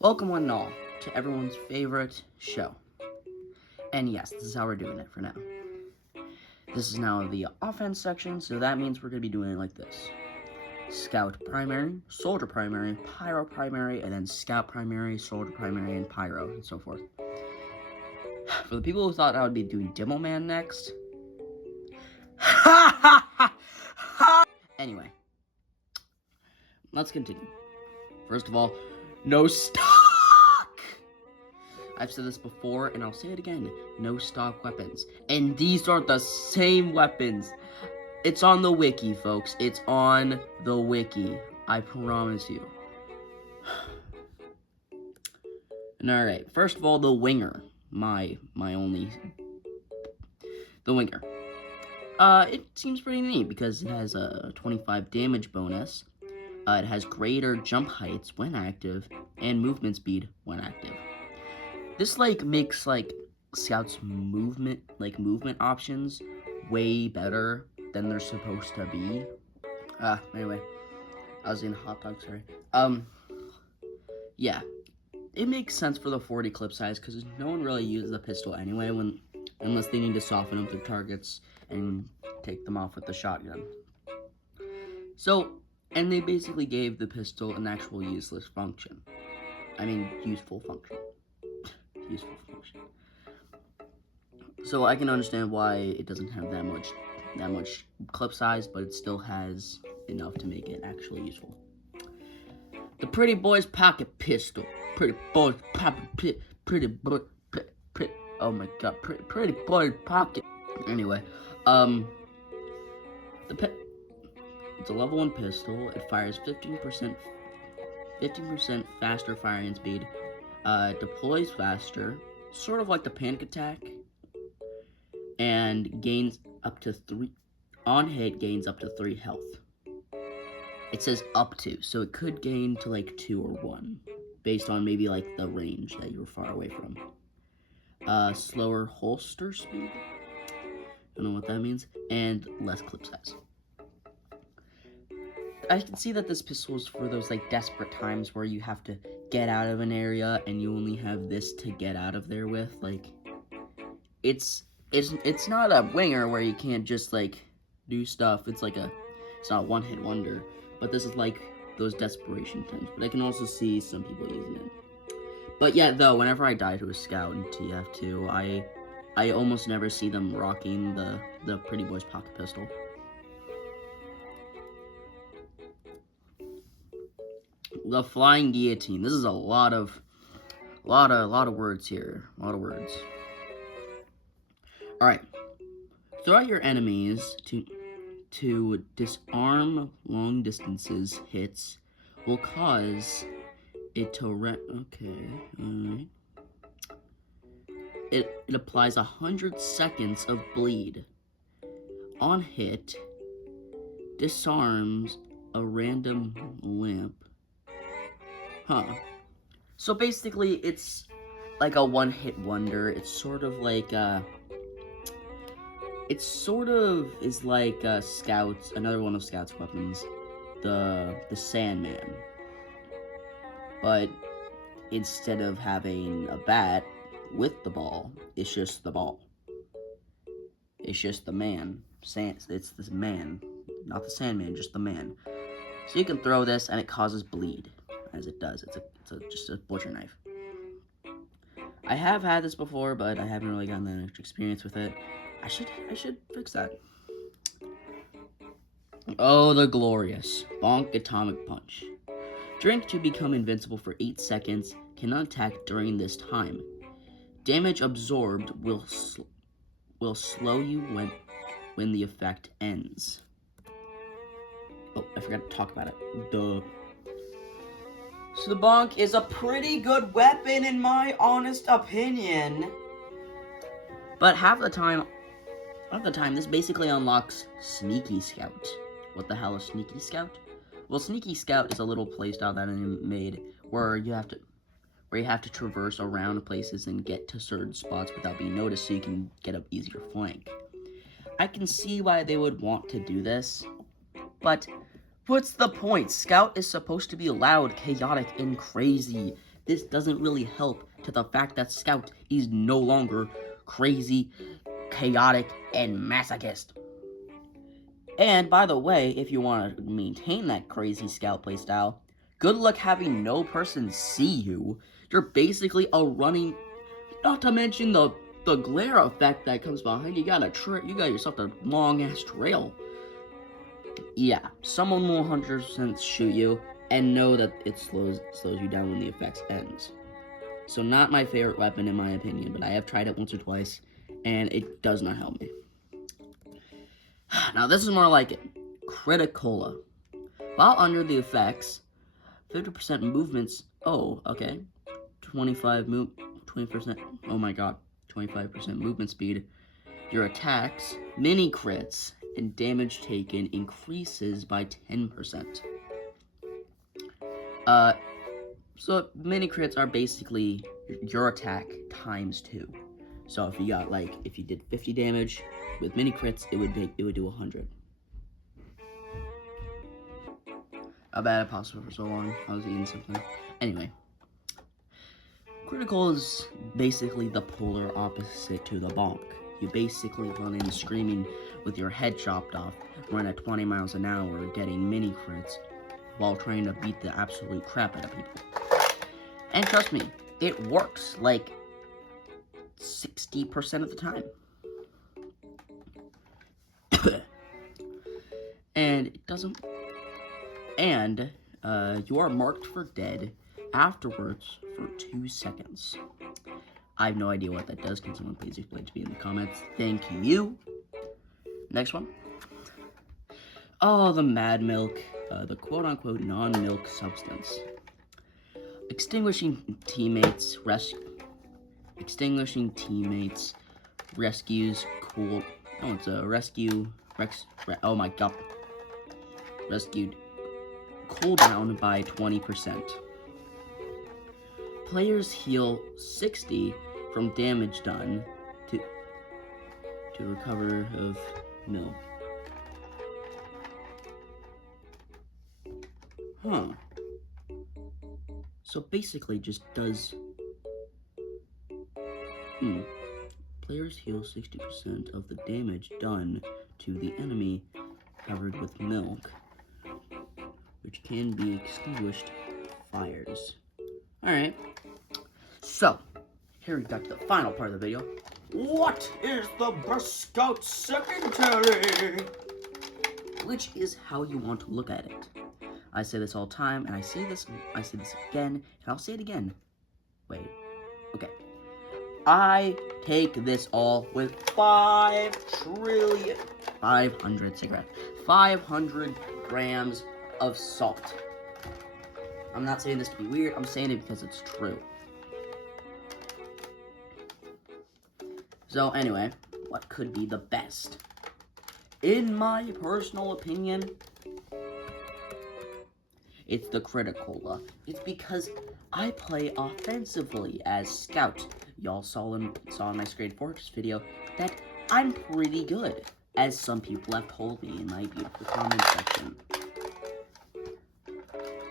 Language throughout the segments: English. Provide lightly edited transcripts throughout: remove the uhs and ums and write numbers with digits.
Welcome one and all to everyone's favorite show. And yes, this is how we're doing it for now. This is now the offense section, so that means we're going to be doing it like this. Scout primary, soldier primary, pyro primary, and then scout primary, soldier primary, and pyro, and so forth. For the people who thought I would be doing Demo Man next, anyway, let's continue. First of all, no stock! I've said this before, and I'll say it again. No stock weapons. And these are the same weapons. It's on the wiki, folks. It's on the wiki. I promise you. And alright, first of all, the Winger. The Winger. It seems pretty neat because it has a 25 damage bonus. It has greater jump heights when active, and movement speed when active. This, makes, Scout's movement options way better than they're supposed to be. Anyway. I was eating a hot dog, sorry. Yeah. It makes sense for the 40 clip size, because no one really uses the pistol anyway, unless they need to soften up their targets and take them off with the shotgun. So, and they basically gave the pistol an actual useful function. So I can understand why it doesn't have that much clip size, but it still has enough to make it actually useful. The Pretty Boy's Pocket Pistol. Pretty Boy's Pocket oh my god, Pretty Boy's Pocket. Anyway, it's a level 1 pistol. It fires 15% faster firing speed. Deploys faster, sort of like the Panic Attack, and gains up to 3 on hit. Gains up to 3 health. It says up to, so it could gain to 2 or 1, based on maybe the range that you're far away from. Slower holster speed. I don't know what that means, and less clip size. I can see that this pistol is for those desperate times where you have to get out of an area and you only have this to get out of there with. It's not a Winger where you can't just do stuff. It's it's not a one-hit wonder, but this is those desperation times. But I can also see some people using it. But yeah, though, whenever I die to a scout in TF2, I almost never see them rocking the Pretty Boy's Pocket Pistol. The Flying Guillotine. This is a lot of words here. A lot of words. Alright. Throw out your enemies to disarm long distances hits will cause it to alright. It applies 100 seconds of bleed. On hit, disarms a random lamp. So basically, it's like a one-hit wonder. It's sort of is like Scout's, another one of Scout's weapons, the Sandman. But instead of having a bat with the ball, it's just the ball. It's just the man. It's this man, not the Sandman, just the man. So you can throw this, and it causes bleed. As it does. It's just a butcher knife. I have had this before, but I haven't really gotten that much experience with it. I should fix that. Oh, the glorious Bonk Atomic Punch. Drink to become invincible for 8 seconds. Cannot attack during this time. Damage absorbed will slow you when the effect ends. Oh, I forgot to talk about it. Duh. So the Bonk is a pretty good weapon in my honest opinion. But half the time, this basically unlocks Sneaky Scout. What the hell is Sneaky Scout? Well, Sneaky Scout is a little playstyle that I made where you have to traverse around places and get to certain spots without being noticed, so you can get an easier flank. I can see why they would want to do this, but what's the point? Scout is supposed to be loud, chaotic, and crazy. this doesn't really help to the fact that Scout is no longer crazy, chaotic, and masochist. And by the way, if you want to maintain that crazy Scout playstyle, good luck having no person see you. You're basically a running, not to mention the glare effect that comes behind. You got yourself a long ass trail. Yeah, someone will 100% shoot you, and know that it slows you down when the effects ends. So not my favorite weapon in my opinion, but I have tried it once or twice, and it does not help me. Now this is more like it. Criticola. While under the effects, 50% movements. Oh, okay. 20%. Oh my god. 25% movement speed. Your attacks, mini crits, and damage taken increases by 10%. So mini crits are basically your attack times 2. So if you did 50 damage with mini crits, it would do 100. I bet I paused for so long. I was eating something. Anyway, critical is basically the polar opposite to the bonk. You basically run in screaming with your head chopped off, run at 20 miles an hour, getting mini crits while trying to beat the absolute crap out of people. And trust me, it works like 60% of the time. And it doesn't. And you are marked for dead afterwards for 2 seconds. I have no idea what that does. Can someone please explain to me in the comments? Thank you. Next one. Oh, the Mad Milk, the quote-unquote non-milk substance. Extinguishing teammates rescues cool. Oh, it's a rescued cooldown by 20%. Players heal 60 from damage done to recover of milk. Huh. So basically just does... Players heal 60% of the damage done to the enemy covered with milk, which can be extinguished fires. Alright. So, here we got to the final part of the video. What is the best Scout secondary? Which is how you want to look at it. I say this all the time, and I say this again, and I'll say it again. Wait. Okay. I take this all with 500 grams of salt. I'm not saying this to be weird, I'm saying it because it's true. So anyway, what could be the best? In my personal opinion, it's the Criticola. It's because I play offensively as Scout. Y'all saw in my Scrade Fortress video that I'm pretty good, as some people have told me in my beautiful comment section.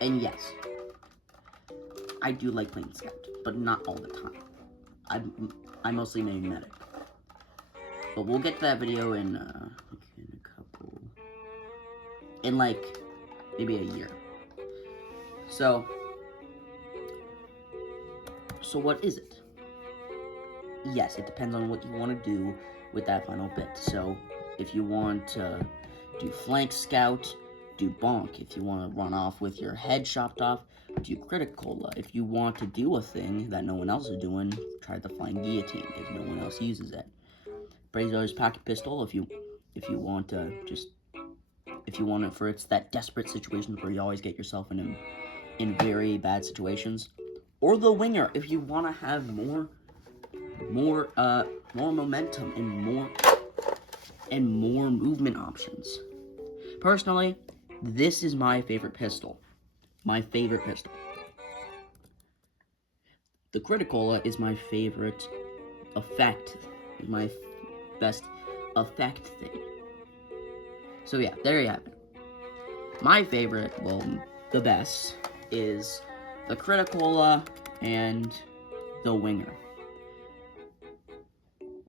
And yes, I do like playing Scout, but not all the time. I mostly main medic. But we'll get to that video in like maybe a year. So what is it? Yes, it depends on what you want to do with that final bit. So if you want to do flank Scout, do bonk. If you want to run off with your head chopped off, do Criticola. If you want to do a thing that no one else is doing, try the flying guillotine if no one else uses it. Brazos pocket pistol if you want to if you want it for it's that desperate situations where you always get yourself in very bad situations. Or the winger if you want to have more momentum and more movement options. Personally, this is my favorite pistol. The Criticola is my favorite effect. Is my best effect thing. So yeah, there you have it. My favorite, well, the best, is the Criticola and the winger.